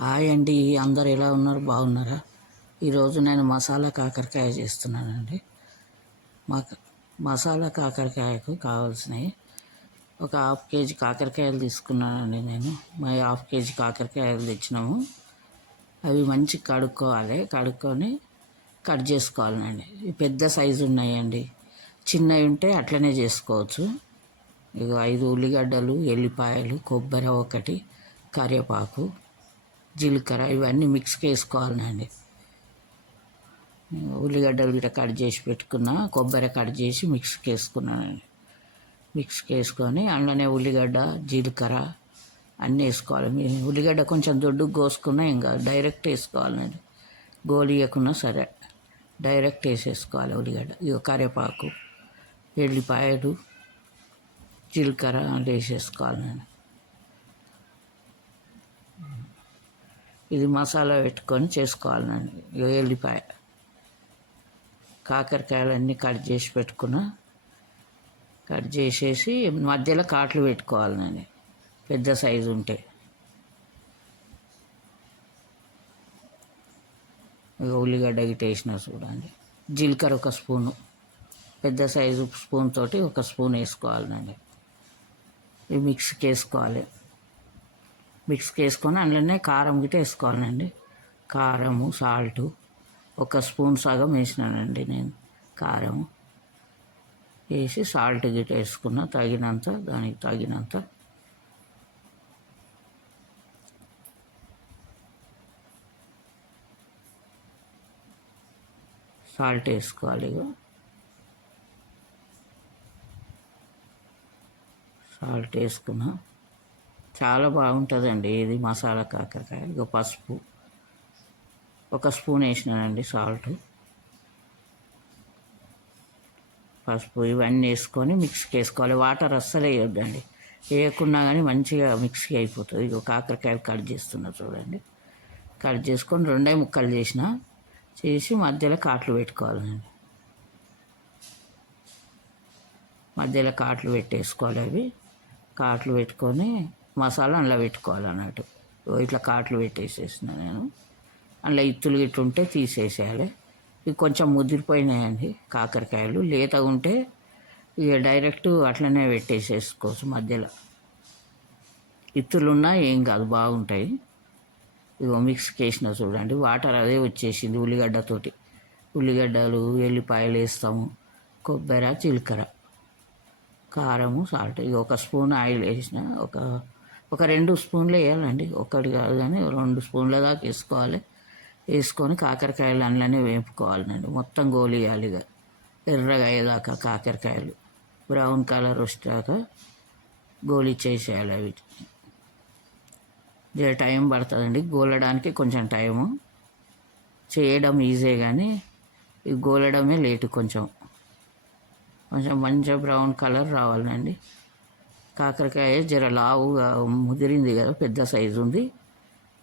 Hi అండి అందరు ఎలా ఉన్నారు? బాగున్నారా? ఈరోజు నేను మసాలా కాకరకాయ చేస్తున్నానండి. మా మసాలా కాకరకాయకు కావాల్సినవి ఒక హాఫ్ కేజీ కాకరకాయలు తీసుకున్నానండి నేను. మా హాఫ్ కేజీ కాకరకాయలు తెచ్చినాము. అవి మంచి కడుక్కోవాలి. కడుక్కొని కట్ చేసుకోవాలండి. పెద్ద సైజు ఉన్నాయండి. చిన్నవి ఉంటే అట్లనే చేసుకోవచ్చు. ఇక ఐదు ఉల్లిగడ్డలు ఎల్లిపాయలు కొబ్బరి ఒకటి కరివేపాకు జీలకర్ర ఇవన్నీ మిక్స్కి వేసుకోవాలండి ఉల్లిగడ్డలు గిట కట్ చేసి పెట్టుకున్న కొబ్బరి కట్ చేసి మిక్స్కి వేసుకున్నానండి. మిక్స్కి వేసుకొని అందులోనే ఉల్లిగడ్డ జీలకర్ర అన్నీ వేసుకోవాలి. ఉల్లిగడ్డ కొంచెం దొడ్డుకు కోసుకున్నా ఇంకా డైరెక్ట్ వేసుకోవాలండి గోలు ఇవ్వకున్నా సరే డైరెక్ట్ వేసేసుకోవాలి ఉల్లిగడ్డ. ఇక కరివేపాకు ఎల్లిపాయలు జీలకర్ర అంటే వేసేసుకోవాలండి ఇది మసాలా పెట్టుకొని చేసుకోవాలండి ఎల్లిపాయ. కాకరకాయలన్నీ కట్ చేసి పెట్టుకున్న. కట్ చేసేసి మధ్యలో కాట్లు పెట్టుకోవాలండి పెద్ద సైజు ఉంటే. ఉల్లిగడ్డ వేసిన చూడండి. జీలకర్ర ఒక స్పూను. పెద్ద సైజు స్పూన్ తోటి ఒక స్పూన్ వేసుకోవాలండి ఇవి మిక్స్కి వేసుకోవాలి. మిక్స్కి వేసుకొని అందులోనే కారం గిట్ట వేసుకోవాలండి. కారము సాల్టు ఒక స్పూన్ సగం వేసినానండి నేను కారం వేసి సాల్ట్ గిట్ట వేసుకున్న తగినంత దానికి తగినంత. సాల్ట్ వేసుకోవాలి సాల్ట్ వేసుకున్నా. చాలా బాగుంటుందండి. ఇది మసాలా కాకరకాయ ఇక పసుపు. ఒక స్పూన్ వేసినానండి సాల్ట్. పసుపు ఇవన్నీ వేసుకొని మిక్స్కి వేసుకోవాలి వాటర్ అస్సలు వేయొద్దండి. వేయకున్నా కానీ మంచిగా మిక్స్కి అయిపోతుంది. ఇక కాకరకాయలు కట్ చేస్తున్నా చూడండి. కట్ చేసుకొని రెండే ముక్కలు చేసిన చేసి మధ్యలో కాట్లు పెట్టుకోవాలండి. మధ్యలో కాట్లు పెట్టేసుకోవాలి అవి. కాట్లు పెట్టుకొని మసాలా అందులో పెట్టుకోవాలి అన్నట్టు ఇట్లా కాట్లు పెట్టేసేసిన నేను. అందులో ఇత్తులు గిట్ల ఉంటే తీసేసేయాలి. ఇవి కొంచెం ముదిరిపోయినాయండి కాకరకాయలు. లేతగా ఉంటే ఇక డైరెక్ట్ అట్లనే పెట్టేసేసుకోవచ్చు మధ్యలో. ఇత్తులున్నా ఏం కాదు బాగుంటాయి. ఇగో మిక్స్కి వేసిన చూడండి. వాటర్ అదే వచ్చేసింది ఉల్లిగడ్డతోటి. ఉల్లిగడ్డలు ఎల్లిపాయలు వేస్తాము. కొబ్బరి జీలకర్ర కారము సాల్ట్. ఇక ఒక స్పూన్ ఆయిల్ వేసిన. ఒక ఒక రెండు స్పూన్లు వేయాలండి. ఒకటి కాదు కానీ రెండు స్పూన్ల దాకా వేసుకోవాలి. వేసుకొని కాకరకాయలు అందులోనే వేపుకోవాలండి మొత్తం గోలియాలి ఇక ఎర్రగా అయ్యేదాకా కాకరకాయలు. బ్రౌన్ కలర్ వచ్చాక గోలి చేసేయాలి అవి. జర టైం పడుతుందండి. గోలడానికి కొంచెం టైము. చేయడం ఈజీ కానీ ఈ గోలడమే లేటు కొంచెం. కొంచెం మంచిగా బ్రౌన్ కలర్ రావాలండి. కాకరకాయ జర లావుగా ముదిరింది కదా పెద్ద సైజు ఉంది.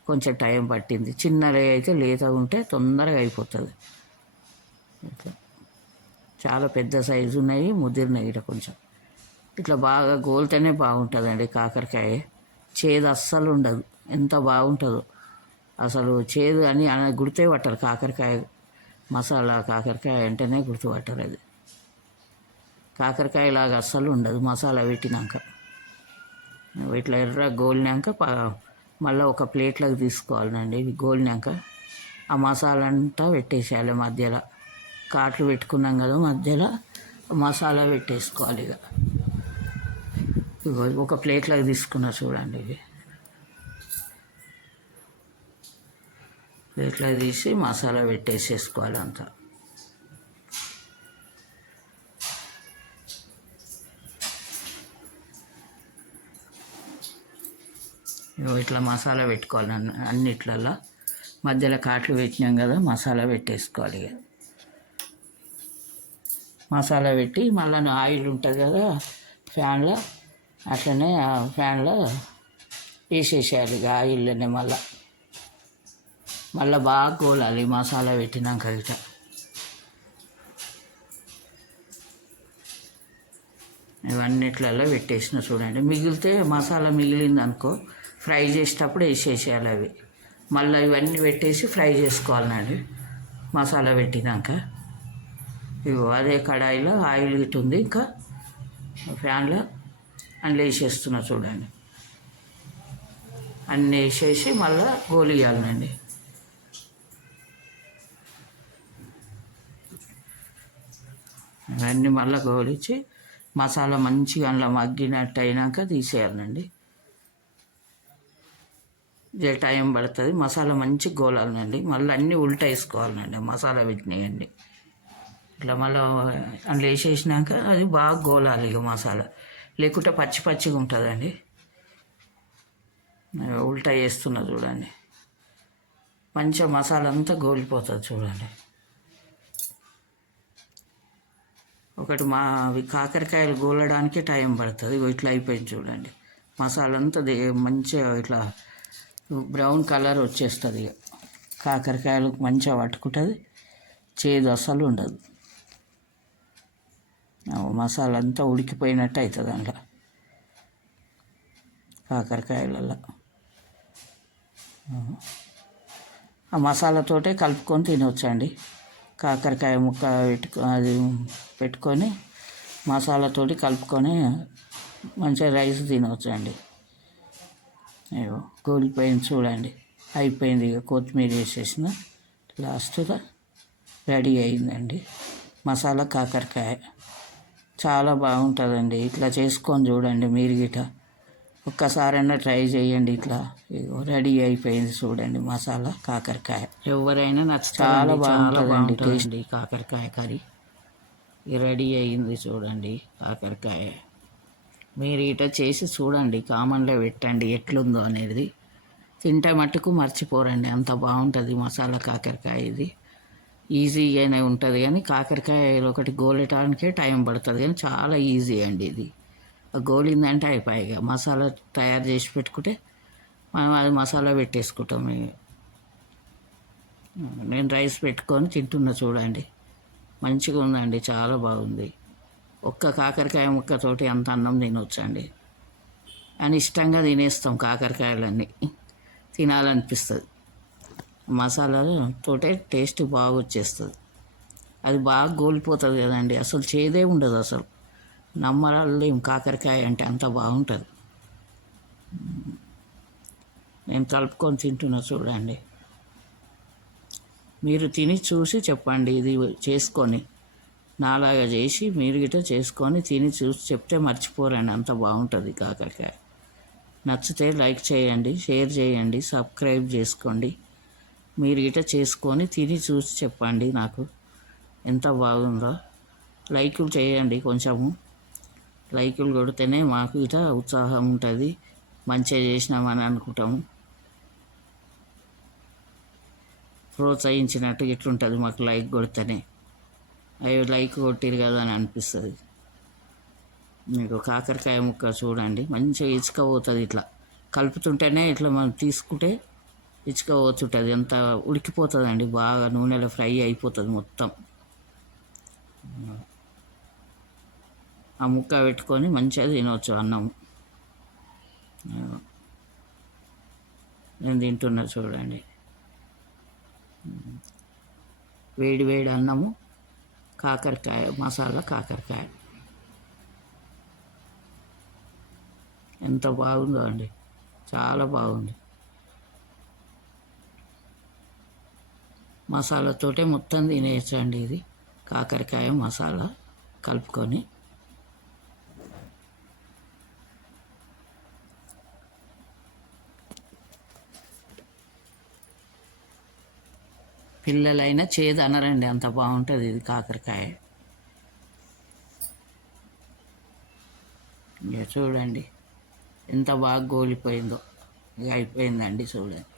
కొంచెం టైం పట్టింది. చిన్నవి అయితే లేత ఉంటే తొందరగా అయిపోతుంది. చాలా పెద్ద సైజు ఉన్నాయి ముదిరినాయి ఇట్లా కొంచెం. ఇట్లా బాగా గోల్తేనే బాగుంటుందండి కాకరకాయ. చేదు అస్సలు ఉండదు. ఎంత బాగుంటుందో. అసలు చేదు అని గుర్తే పట్టరు కాకరకాయ. మసాలా కాకరకాయ అంటేనే గుర్తుపట్టరు అది. కాకరకాయ లాగా అస్సలు ఉండదు మసాలా పెట్టినాక. ఇట్లా ఎర్ర గోలినాక ప మళ్ళీ ఒక ప్లేట్లోకి తీసుకోవాలండి ఇవి గోలినాక ఆ మసాలా అంతా పెట్టేసేయాలి మధ్యలో. కాట్లు పెట్టుకున్నాం కదా మధ్యలో మసాలా పెట్టేసుకోవాలి ఇక. ఒక ప్లేట్లోకి తీసుకున్నా చూడండి ఇవి. ప్లేట్లో తీసి మసాలా పెట్టేసేసుకోవాలి అంతా. ఇట్లా మసాలా పెట్టుకోవాలి అన్ని అన్నిట్లల్లో. మధ్యలో కాట్లు పెట్టినాం కదా మసాలా పెట్టేసుకోవాలి ఇక మసాలా పెట్టి మళ్ళీ ఆయిల్ ఉంటుంది కదా ఫ్యాన్లో అట్లనే ఆ ఫ్యాన్లో వేసేసేయాలి ఇక ఆయిల్లోనే మళ్ళీ. మళ్ళీ బాగా కూలాలి మసాలా పెట్టినాక ఇట. ఇవన్నిట్లలో పెట్టేసిన చూడండి. మిగిలితే మసాలా మిగిలింది అనుకో ఫ్రై చేసేటప్పుడు వేసేసేయాలి అవి. మళ్ళీ ఇవన్నీ పెట్టేసి ఫ్రై చేసుకోవాలండి మసాలా పెట్టినాక. ఇగో అదే కడాయిలో ఆయిల్ గిట్ ఉంది ఇంకా. ఫ్యాన్లో అందులో వేసేస్తున్నా చూడండి. అన్నీ వేసేసి మళ్ళీ గోలియాలండి అవన్నీ మళ్ళీ గోలిచ్చి మసాలా మంచిగా అందులో మగ్గినట్టు అయినాక తీసేయాలండి టైం పడుతుంది. మసాలా మంచి గోలాలండి మళ్ళీ అన్నీ ఉల్టా వేసుకోవాలండి మసాలా పెట్టినాయండి ఇట్లా మళ్ళీ అందులో వేసేసినాక అది బాగా గోలాలి ఇక మసాలా. లేకుంటే పచ్చి పచ్చిగా ఉంటుందండి. ఉల్టా వేస్తున్నా చూడండి. మంచిగా మసాలా అంతా గోలిపోతుంది చూడండి. ఒకటి మా అవి కాకరకాయలు గోలడానికి టైం పడుతుంది. ఇగో ఇట్లా అయిపోయింది చూడండి. మసాలా అంతా దే- మంచిగా ఇట్లా బ్రౌన్ కలర్ వచ్చేస్తుంది ఇక కాకరకాయలు మంచిగా పట్టుకుంటుంది. చేదు అసలు ఉండదు. మసాలా అంతా ఉడికిపోయినట్టు అవుతుంది అందులో. కాకరకాయలలో ఆ మసాలాతోటే కలుపుకొని తినవచ్చండి కాకరకాయ ముక్క పెట్టుకో అది పెట్టుకొని మసాలాతోటి కలుపుకొని మంచిగా రైస్ తినవచ్చండి అయ్యో గోలిపోయింది చూడండి. అయిపోయింది ఇక కొత్తిమీర వేసేసిన. లాస్ట్గా రెడీ అయిందండి. మసాలా కాకరకాయ. చాలా బాగుంటుందండి. ఇట్లా చేసుకొని చూడండి మీరు గిట. ఒక్కసారైనా ట్రై చేయండి ఇట్లా. ఇగో రెడీ అయిపోయింది చూడండి మసాలా కాకరకాయ. ఎవరైనా నచ్చుతుంది చాలా బాగుంటుందండి టేస్ట్. కాకరకాయ కర్రీ. ఇది రెడీ అయింది చూడండి కాకరకాయ. మీరు ఇట చేసి చూడండి కామన్లో పెట్టండి ఎట్లుందో అనేది. తింటే మట్టుకు మర్చిపోరండి అంత బాగుంటుంది మసాలా కాకరకాయ ఇది. ఈజీగానే ఉంటుంది కానీ కాకరకాయ ఒకటి గోలెటానికే టైం పడుతుంది కానీ చాలా ఈజీ అండి ఇది. గోలిందంటే అయిపోయాయి మసాలా తయారు చేసి పెట్టుకుంటే మనం అది మసాలా పెట్టేసుకుంటాం నేను రైస్ పెట్టుకొని తింటున్నా చూడండి. మంచిగా ఉందండి చాలా బాగుంది. ఒక్క కాకరకాయ ముక్కతోటి అంత అన్నం తినొచ్చండి. అని ఇష్టంగా తినేస్తాం కాకరకాయలన్నీ. తినాలనిపిస్తుంది. మసాలాతోటే టేస్ట్ బాగా వచ్చేస్తుంది అది బాగా గోలిపోతుంది కదండి. అసలు చేదే ఉండదు అసలు. నమ్మరాలేం కాకరకాయ అంటే అంత బాగుంటుంది. నేను కలుపుకొని తింటున్నా చూడండి. మీరు తిని చూసి చెప్పండి. ఇది చేసుకొని నాలాగా చేసి మీరు గిట్ట చేసుకొని తిని చూసి చెప్తే మర్చిపోరండి అంత బాగుంటుంది కాకరకాయ. నచ్చితే లైక్ చేయండి షేర్ చేయండి సబ్స్క్రైబ్ చేసుకోండి. మీరు గిట్ట చేసుకొని తిని చూసి చెప్పండి నాకు ఎంత బాగుందో. లైకులు చేయండి కొంచెము. లైకులు కొడితేనే మాకు ఇట ఉత్సాహం ఉంటుంది. మంచిగా చేసినామని అనుకుంటాము. ప్రోత్సహించినట్టు ఇట్లుంటుంది మాకు లైక్ కొడితేనే. అవి లైక్ కొట్టిరు కదా అని అనిపిస్తుంది. మీకు కాకరకాయ ముక్క చూడండి మంచిగా ఇసుక పోతుంది ఇట్లా. కలుపుతుంటేనే ఇట్లా మనం తీసుకుంటే ఇసుక పోతుంటుంది. ఎంత ఉడికిపోతుందండి బాగా నూనెలో ఫ్రై అయిపోతుంది మొత్తం. ఆ ముక్క పెట్టుకొని మంచిగా తినవచ్చు అన్నం నేను తింటున్నా చూడండి. వేడి వేడి అన్నము. కాకరకాయ మసాలా కాకరకాయ. ఎంత బాగుందో అండి. చాలా బాగుంది. మసాలాతోటే మొత్తం తినేయచ్చండి ఇది. కాకరకాయ మసాలా కలుపుకొని. పిల్లలైనా చేదు అనరండి. అంత బాగుంటుంది ఇది కాకరకాయ. చూడండి. ఎంత బాగా గోలిపోయిందో. అయిపోయిందండి చూడండి.